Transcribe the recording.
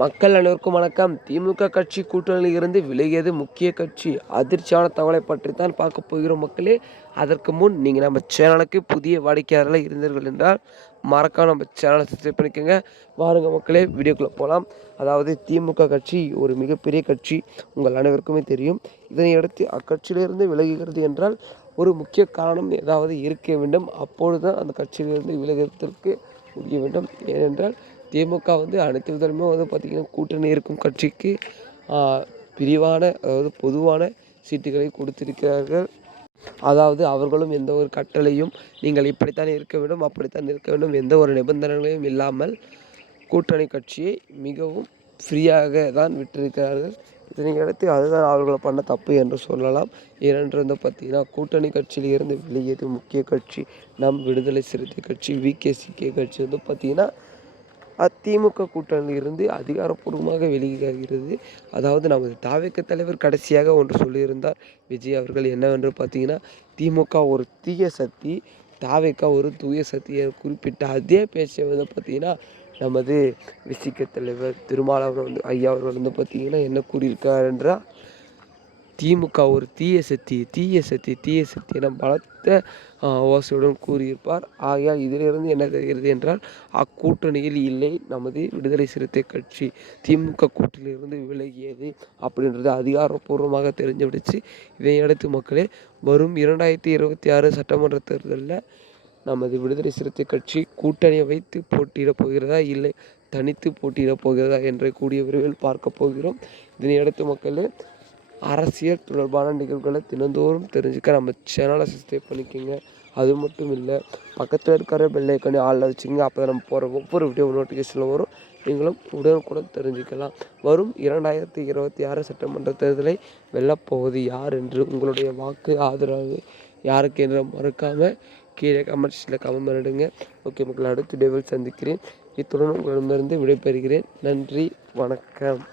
மக்கள் அனைவருக்கும் வணக்கம். திமுக கட்சி கூட்டணியில் இருந்து விலகியது முக்கிய கட்சி. அதிர்ச்சியான தகவலை பற்றி தான் பார்க்க போகிறோம் மக்களே. அதற்கு முன் நீங்கள் நம்ம சேனலுக்கு புதிய வாடிக்கையாளர்களாக இருந்தீர்கள் என்றால் மறக்காம நம்ம சேனலை சப்ஸ்கிரைப் பண்ணிக்கோங்க. வாருங்க மக்களே வீடியோக்குள்ளே போகலாம் அதாவது திமுக கட்சி ஒரு மிகப்பெரிய கட்சி. உங்கள் அனைவருக்குமே தெரியும். இதனை அடுத்து அக்கட்சியிலிருந்து விலகுகிறது என்றால் ஒரு முக்கிய காரணம் ஏதாவது இருக்க வேண்டும். அப்பொழுது தான் அந்த கட்சியிலிருந்து விலகிறதுக்கு முடிய வேண்டும். ஏனென்றால் திமுக வந்து அனைத்து விதமும் வந்து பார்த்திங்கன்னா கூட்டணி இருக்கும் கட்சிக்கு பிரிவான அதாவது பொதுவான சீட்டுகளை கொடுத்திருக்கிறார்கள். அதாவது அவர்களும் எந்த ஒரு கட்டளையும் நீங்கள் இப்படித்தான் இருக்க வேண்டும் அப்படித்தான் இருக்க வேண்டும் எந்த ஒரு நிபந்தனைகளையும் இல்லாமல் கூட்டணி கட்சியை மிகவும் ஃப்ரீயாக தான் விட்டிருக்கிறார்கள். இதனை அடுத்து அதுதான் அவர்களை பண்ண தப்பு என்று சொல்லலாம். ஏனென்று வந்து பார்த்திங்கன்னா கூட்டணி கட்சியில் இருந்து வெளியேது முக்கிய கட்சி நம் விடுதலை சிறுத்தை கட்சி விகேசிகே கட்சி வந்து பார்த்திங்கன்னா அதிமுக கூட்டணியில் இருந்து அதிகாரப்பூர்வமாக வெளியாகிறது. அதாவது நமது தாவேக்க தலைவர் கடைசியாக ஒன்று சொல்லியிருந்தார். விஜய் அவர்கள் என்னவென்று பார்த்தீங்கன்னா திமுக ஒரு தீய சக்தி தாவேக்கா ஒரு தூய சக்தியை குறிப்பிட்ட அதே பேச்சை வந்து பார்த்தீங்கன்னா நமது விசிக்க தலைவர் திருமாவளவன் வந்து ஐயா அவர்கள் வந்து பார்த்தீங்கன்னா என்ன கூறியிருக்காரு என்றால் திமுக ஒரு தீய சக்தி தீய சக்தி தீய சக்தி என பலத்த ஓசையுடன் கூறியிருப்பார். ஆகையால் இதிலிருந்து என்ன தெரிகிறது என்றால் அக்கூட்டணியில் இல்லை நமது விடுதலை சிறுத்தை கட்சி திமுக கூட்டிலிருந்து விலகியது அப்படின்றது அதிகாரப்பூர்வமாக தெரிஞ்சுவிடுச்சு இதையடுத்து மக்களே வரும் இரண்டாயிரத்தி இருபத்தி ஆறு சட்டமன்ற தேர்தலில் நமது விடுதலை சிறுத்தை கட்சி கூட்டணியை வைத்து போட்டியிடப் போகிறதா? இல்லை தனித்து போட்டியிடப் போகிறதா? என்ற கூடிய விரைவில் பார்க்க போகிறோம். இதனையடுத்து மக்களே அரசியல் தொடர்பான நிகழ்வுகளை தினந்தோறும் தெரிஞ்சுக்க நம்ம சேனலை சப்ஸ்கிரைப் பண்ணிக்கோங்க. அது மட்டும் இல்லை பக்கத்தில் இருக்கிற பெல்லைக்கனி ஆளில் வச்சுக்கோங்க. அப்போ நம்ம போகிற ஒவ்வொரு வீடியோ நோட்டிஃபிகேஷனில் வரும். நீங்களும் உடனுக்குடன் தெரிஞ்சுக்கலாம். வரும் இரண்டாயிரத்தி இருபத்தி ஆறு சட்டமன்ற தேர்தலை வெல்லப்போவது யார் என்று உங்களுடைய வாக்கு ஆதரவு யாருக்கு என்று மறக்காமல் கீழே கமெண்ட்ஸில் கமெண்ட் பண்ணிடுங்க. ஓகே மக்கள் அடுத்த டேவில் சந்திக்கிறேன். இத்துடன் உங்களிடமிருந்து விடைபெறுகிறேன். நன்றி வணக்கம்.